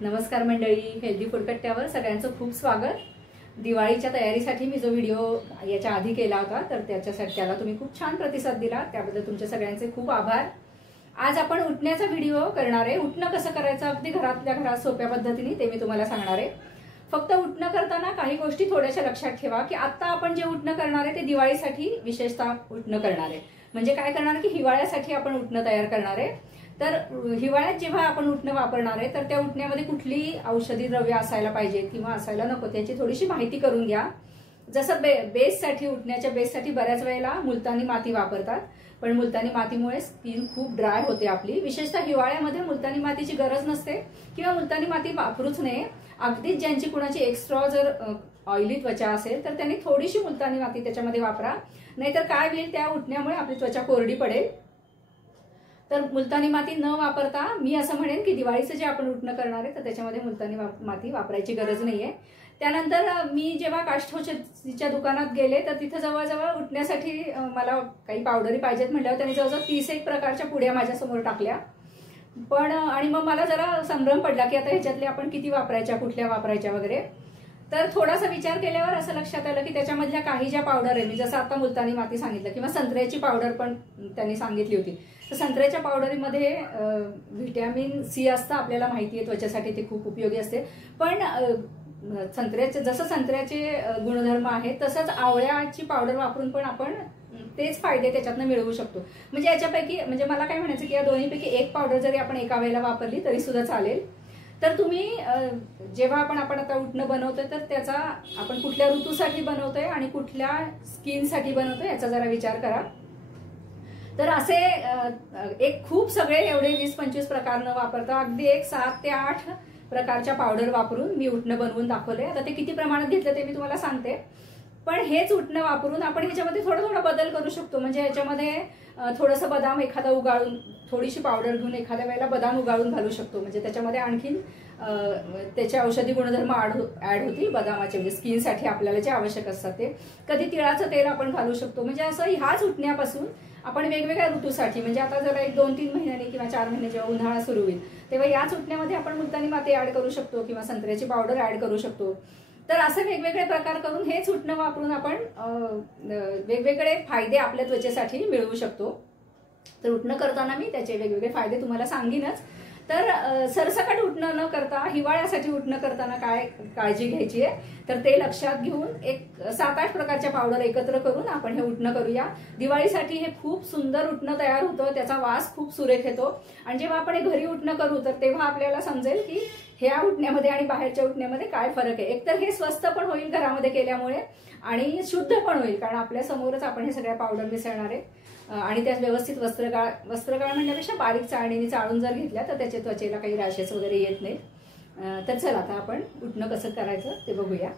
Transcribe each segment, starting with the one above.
नमस्कार मंडळी, healthy food कट्ट्यावर सगळ्यांचं खूप स्वागत। दिवाळीच्या तयारीसाठी मी जो व्हिडिओ याच्या आधी केला होता तर त्याला तुम्ही खूप छान प्रतिसाद दिला, त्याबद्दल तुमचे सगळ्यांचे खूप आभार। आज आपण उठण्याचा व्हिडिओ करणार आहे। उठणं कसं करायचं अगदी घरातल्या घरात सोप्या पद्धतीने ते मी तुम्हाला सांगणार आहे। फक्त उठणं करताना काही गोष्टी थोड्याशा लक्षात ठेवा की आता आपण जे उठणं करणार आहे ते दिवाळीसाठी विशेषतः उठणं करणार आहे। म्हणजे काय करणार की हिवाळ्यासाठी आपण उठणं तयार करणार आहे। तर हिवाळ्यात जेव्हा आपण उठणं वापरणार आहे तर त्या उठण्यामध्ये कुठली औषधी द्रव्य असायला पाहिजेत किंवा असायला नको त्याची थोडीशी माहिती करून घ्या। जसं बेससाठी उठण्याच्या बेससाठी बऱ्याच वेळेला मुलतानी माती वापरतात, पण मुलतानी मातीमुळे स्किन खूप ड्राय होते आपली। विशेषतः हिवाळ्यामध्ये मुलतानी मातीची गरज नसते किंवा मुलतानी माती वापरूच नये। अगदीच ज्यांची कुणाची एक्स्ट्रा जर ऑइली त्वचा असेल तर त्यांनी थोडीशी मुलतानी माती त्याच्यामध्ये वापरा, नाहीतर काय होईल त्या उठण्यामुळे आपली त्वचा कोरडी पडेल। तर मुलतानी माती न वापरता मी असं म्हणेन की दिवाळीचं जे आपण उठणं करणार आहे तर त्याच्यामध्ये मुलतानी माती वापरायची गरज नाहीये। त्यानंतर मी जेव्हा काष्ठौषधीच्या दुकानात गेले तर तिथे जवळजवळ उठण्यासाठी मला काही पावडरी पाहिजेत म्हटल्यावर त्यांनी जवळजवळ 31 प्रकारच्या पुड्या माझ्या समोर टाकल्या। पण आणि मग मला जरा संभ्रम पडला की आता ह्याच्यातले आपण किती वापरायच्या, कुठल्या वापरायच्या वगैरे। तर थोडासा विचार केल्यावर असं लक्षात आलं की त्याच्यामधल्या काही ज्या पावडर आहे, मी जसं आता मुलतानी माती सांगितलं किंवा संत्र्याची पावडर पण त्यांनी सांगितली होती, तर संत्र्याच्या पावडरीमध्ये व्हिटॅमिन सी असतं, आपल्याला माहिती आहे त्वचेसाठी ते खूप उपयोगी असते। पण संत्र्याचे जसं संत्र्याचे गुणधर्म आहेत तसंच आवळ्याची पावडर वापरून पण आपण तेच फायदे त्याच्यातनं मिळवू शकतो। म्हणजे याच्यापैकी म्हणजे मला काय म्हणायचं की या दोन्हीपैकी एक पावडर जरी आपण एका वेळेला वापरली तरी सुद्धा चालेल। तर तुम्ही जेव्हा आपण आता उठणं बनवतोय तर त्याचा आपण कुठल्या ऋतूसाठी बनवतोय आणि कुठल्या स्किनसाठी बनवतोय याचा जरा विचार करा। तर असे एक खूप सगळे एवढे 20-25 प्रकार न वापरता अगदी एक 7 ते 8 प्रकारच्या पावडर वापरून मी उठणं बनवून दाखवले। आता ते किती प्रमाणात घेतलं ते मी तुम्हाला सांगते, पण हेच उठणं वापरून आपण ह्याच्यामध्ये थोडा बदल करू शकतो। म्हणजे ह्याच्यामध्ये थोडंसं बदाम एखादा उगाळून थोडीशी पावडर घेऊन एखाद्या वेळेला बदाम उगाळून घालू शकतो, म्हणजे त्याच्यामध्ये आणखीन त्याचे औषधी गुणधर्म ऍड होतील बदामाचे, म्हणजे स्किनसाठी आपल्याला जे आवश्यक असतात ते। कधी तिळाचं तेल आपण घालू शकतो। म्हणजे असं ह्याच उठण्यापासून आपण वेगवेगळ्या ऋतूसाठी, म्हणजे आता जरा एक 2-3 महिन्यांनी किंवा 4 महिने जेव्हा उन्हाळा सुरू होईल तेव्हा याच उठण्यामध्ये आपण मुलतानी माती ऍड करू शकतो किंवा संत्र्याची पावडर ऍड करू शकतो। तर असे वेगवेगळे प्रकार करून हेच उठणं वापरून आपण वेगवेगळे फायदे आपल्या त्वचेसाठी मिळवू शकतो। तर उठणं करताना मी त्याचे वेगवेगळे फायदे तुम्हाला सांगीनच। तर सरसकट उठणं न करता हिवाळ्यासाठी उठणं करताना काय काळजी घ्यायची आहे तर ते लक्षात घेऊन एक 7-8 प्रकारच्या पावडर एकत्र करून आपण हे उठणं करूया। दिवाळीसाठी हे खूप सुंदर उठणं तयार होतं, त्याचा वास खूप सुरेख येतो आणि जेव्हा आपण हे घरी उठणं करू तर तेव्हा आपल्याला समजेल की ह्या उठण्यामध्ये आणि बाहेरच्या उठण्यामध्ये काय फरक आहे। एकतर हे स्वस्त पण होईल घरामध्ये केल्यामुळे आणि शुद्ध पण होईल, कारण आपल्या समोरच आपण हे सगळ्या पावडर मिसळणार आहे आणि त्यात व्यवस्थित वस्त्रगाळ म्हणण्यापेक्षा बारीक चाळणीने चाळून जर घेतल्या तर त्याच्या त्वचेला काही रॅशेस वगैरे येत नाहीत। तर चला आता आपण उठणं कसं करायचं ते बघूया।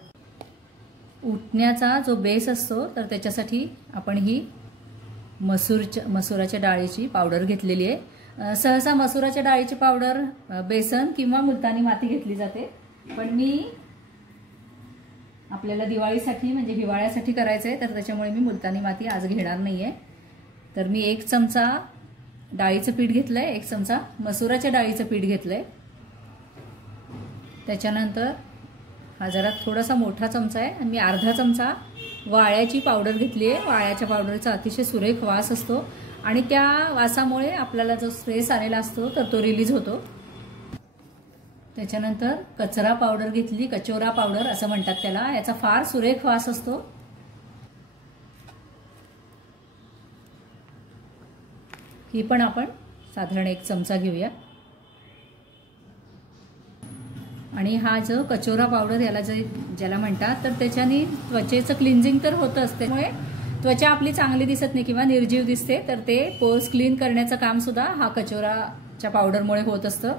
उठण्याचा जो बेस असतो तर त्याच्यासाठी आपण ही मसुराच्या डाळीची पावडर घेतलेली आहे। सहसा मसुराच्या डाळीची पावडर बेसन किंवा मुलतानी माती घेतली जाते, पण मी आपल्याला दिवाळीसाठी म्हणजे हिवाळ्यासाठी करायचंय तर त्याच्यामुळे मी मुलतानी माती आज घेणार नाहीये। तर मी 1 चमचा डाळीचं पीठ घेतलंय, 1 चमचा मसुराच्या डाळीचं पीठ घेतलंय। त्याच्यानंतर हा जरा थोडासा मोठा चमचा आहे आणि मी अर्धा चमचा वाळ्याची पावडर घेतली आहे। वाळ्याच्या पावडरचा अतिशय सुरेख वास असतो आणि त्या वासामुळे आपल्याला जो स्ट्रेस आलेला असतो तर तो रिलीज होतो। त्याच्यानंतर कचरा पावडर घेतली, कचोरा पावडर असं म्हणतात त्याला, याचा फार सुरेख वास असतो। ही पण आपण साधारण 1 चमचा घेऊया। आणि हा जो कचोरा पावडर याला ज्याला म्हणतात तर त्याच्याने त्वचेचं क्लिन्झिंग तर होतंच, त्यामुळे त्वचा आपली चांगली दिसत नाही किंवा निर्जीव दिसते, तर ते पोर्स क्लीन करण्याचं काम सुद्धा हा कचोराच्या पावडरमुळे होत असतं।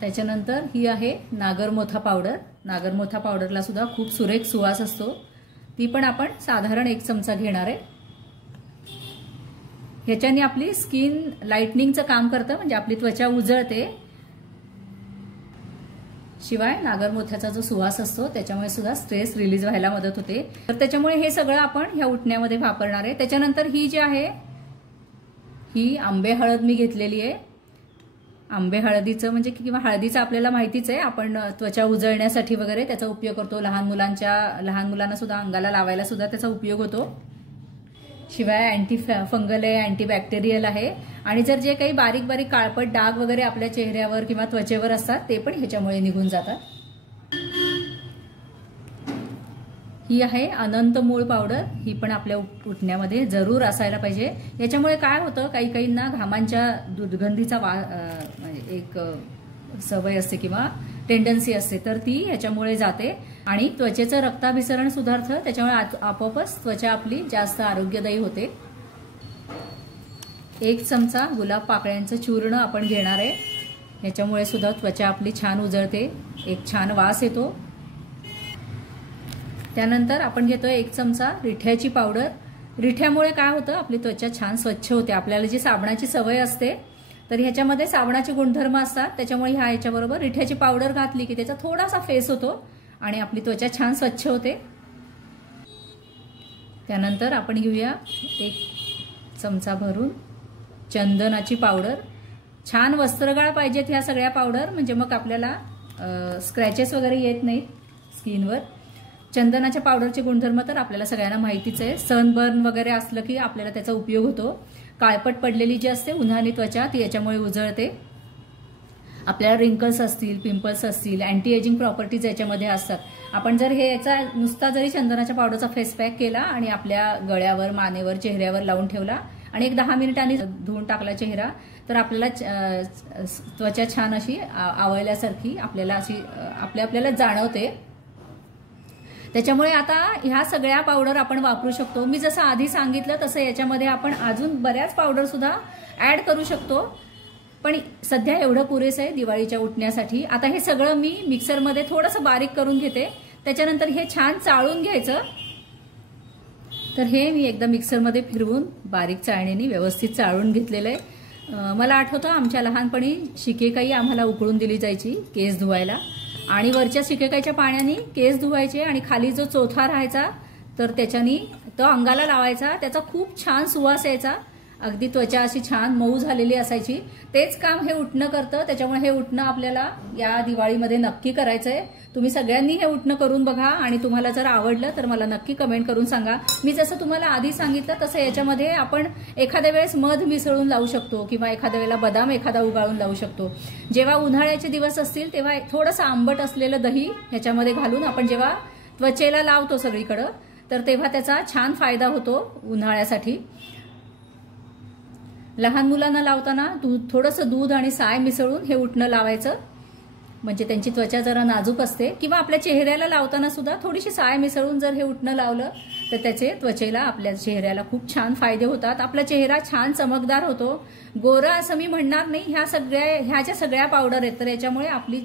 त्याच्यानंतर ही आहे नागरमोथा पावडर। नागरमोथा पावडरला सुद्धा खूप सुरेख सुवास असतो, ती पण आपण साधारण 1 चमचा घेणार आहे। ह्याच्याने आपली स्किन लाइटनिंगचं काम करतं, म्हणजे आपली त्वचा उजळते। शिवाय नागरमोथ्याचा जो सुवास असतो त्याच्यामुळे सुद्धा स्ट्रेस रिलीज व्हायला मदत होते। तर त्याच्यामुळे हे सगळं आपण ह्या उठण्यामध्ये वापरणार आहे। त्याच्यानंतर ही जी आहे ही आंबे हळद मी घेतलेली आहे। आंबे हळदीचं म्हणजे किंवा हळदीचं आपल्याला माहितीच आहे, आपण त्वचा उजळण्यासाठी वगैरे त्याचा उपयोग करतो. लहान मुलांना सुद्धा अंगाला लावायला सुद्धा त्याचा उपयोग होतो. शिवाय अँटी फंगल आहे, अँटीबॅक्टेरियल आहे आणि जर जे काही बारीक बारीक काळपट डाग वगैरे आपल्या चेहऱ्यावर किंवा त्वचेवर असतात ते पण ह्याच्यामुळे निघून जातात. ही आहे अनंत मूळ पावडर. ही पण आपल्या उठण्यामध्ये जरूर असायला पाहिजे. याच्यामुळे काय होतं, काही काहींना घामांच्या दुर्गंधीचा एक सवय असते किंवा टेंडन्सी असते, तर ती ह्याच्यामुळे जाते आणि त्वचेचं रक्ताभिसरण सुधारतं. त्याच्यामुळे आपोआपच त्वचा आपली जास्त आरोग्यदायी होते. 1 चमचा गुलाब पाकळ्यांचं चूर्ण आपण घेणार आहे. ह्याच्यामुळे सुद्धा त्वचा आपली छान उजळते, एक छान वास येतो. त्यानंतर आपण घेतोय 1 चमचा रिठ्याची पावडर. रिठ्यामुळे काय होतं, आपली त्वचा छान स्वच्छ होते. आपल्याला जी साबणाची सवय असते तर ह्याच्यामध्ये साबणाचे गुणधर्म असतात, त्याच्यामुळे ह्याच्याबरोबर रिठ्याची पावडर घातली की त्याचा थोडासा फेस होतो आणि आपली त्वचा छान स्वच्छ होते. त्यानंतर आपण घेऊया 1 चमचा भरून चंदनाची पावडर. छान वस्त्रगाळ पाहिजेत ह्या सगळ्या पावडर, म्हणजे मग आपल्याला स्क्रॅचेस वगैरे येत नाहीत स्किनवर. चंदनाच्या पावडरचे गुणधर्म तर आपल्याला सगळ्यांना माहितीच आहे. सनबर्न वगैरे असलं की आपल्याला त्याचा उपयोग होतो. काळपट पडलेली जी असते उन्हाने त्वचा ती याच्यामुळे उजळते. आपल्याला रिंकल्स असतील, पिंपल्स असतील, अँटी एजिंग प्रॉपर्टीज याच्यामध्ये असतात. आपण जर याचा नुसता जरी चंदनाच्या पावडरचा फेस पॅक केला आणि आपल्या गळ्यावर, मानेवर, चेहऱ्यावर लावून ठेवला आणि एक 10 मिनिटांनी धुवून टाकला चेहरा, तर आपल्याला त्वचा छान अशी आवळल्यासारखी आपल्याला जाणवते. त्याच्यामुळे आता ह्या सगळ्या पावडर आपण वापरू शकतो. मी जसं आधी सांगितलं तसं याच्यामध्ये आपण अजून बऱ्याच पावडर सुद्धा ऍड करू शकतो, पण सध्या एवढं पुरेसं आहे दिवाळीच्या उठण्यासाठी. आता हे सगळं मी मिक्सरमध्ये थोडंसं बारीक करून घेते. त्याच्यानंतर हे छान चाळून घ्यायचं. तर हे मी एकदा मिक्सरमध्ये फिरवून बारीक चाळणीने व्यवस्थित चाळून घेतलेलं आहे. मला आठवतं आमच्या लहानपणी शिकेकाई आम्हाला उकळून दिली जायची केस धुवायला आणि वरच्या शिकेकाईच्या पाण्याने केस धुवायचे आणि खाली जो चोथा राहायचा तर त्याच्यानी तो अंगाला लावायचा. त्याचा खूप छान सुवास यायचा. अगदी त्वचा अशी छान मऊ झालेली असायची. तेच काम हे उठणं करतं. त्याच्यामुळे हे उठणं आपल्याला या दिवाळीमध्ये नक्की करायचंय. तुम्ही सगळ्यांनी हे उठणं करून बघा आणि तुम्हाला जर आवडलं तर मला नक्की कमेंट करून सांगा. मी जसं तुम्हाला आधी सांगितलं तसं याच्यामध्ये आपण एखाद्या वेळेस मध मिसळून लावू शकतो किंवा एखाद्या वेळेला बदाम एखादा उगाळून लावू शकतो. जेव्हा उन्हाळ्याचे दिवस असतील तेव्हा थोडंसं आंबट असलेलं दही ह्याच्यामध्ये घालून आपण जेव्हा त्वचेला लावतो सगळीकडं तर तेव्हा त्याचा छान फायदा होतो उन्हाळ्यासाठी. लहान मुलांना लावताना थोडंसं दूध आणि साय मिसळून हे उठणं लावायचं, म्हणजे त्यांची त्वचा जरा नाजूक असते. किंवा आपल्या चेहऱ्याला लावताना सुद्धा थोडीशी साय मिसळून जर हे उठणं लावलं तर त्याचे त्वचेला, आपल्या चेहऱ्याला खूप छान फायदे होतात. आपला चेहरा छान चमकदार होतो. गोरा असं मी म्हणणार नाही. ह्याच्या सगळ्या पावडर आहेत तर याच्यामुळे आपली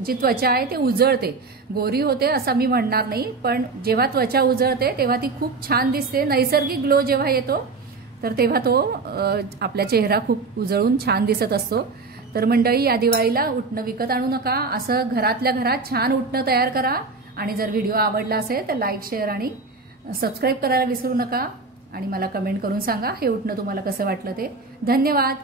जी त्वचा आहे ती उजळते, गोरी होते असं मी म्हणणार नाही. पण जेव्हा त्वचा उजळते तेव्हा ती खूप छान दिसते. नैसर्गिक ग्लो जेव्हा येतो तर तेव्हा तो आपला चेहरा खूप उजळून छान दिसत असतो. तर मंडळी, या दिवाळीला उठणं विकत आणू नका. असं घरातल्या घरात छान उठणं तयार करा. आणि जर व्हिडिओ आवडला असेल तर लाईक, शेअर आणि सबस्क्राईब करायला विसरू नका. आणि मला कमेंट करून सांगा हे उठणं तुम्हाला कसं वाटलं ते. धन्यवाद.